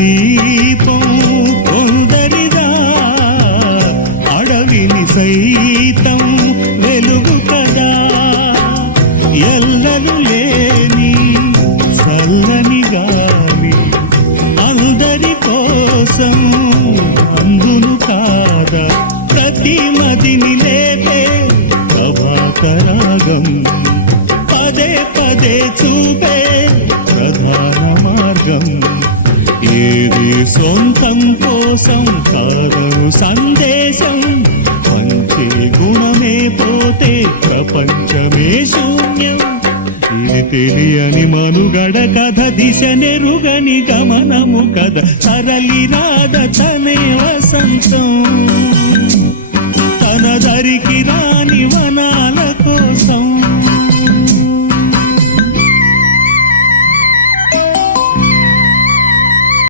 దీపం కొందరిదా, అడవిని సైతం వెలుగు కదా. ఎల్లలు లేని చల్లని గాలి అందరి కోసం అందును కాదా. ప్రతి మదిని లేపే ప్రభాకరాగం పదే పదే చూపే ప్రధాన మార్గం. ఏది సొంతం కోసం కాదను సందేశం, మంచి గుణమే పోతే ప్రపంచమే శూన్యం. ఇది తెలియని మనుగడ కథ, దిశ నెరుగని గమనము కథ, సరళి రాధ తనే వసంతం. తన దరికి రాని వన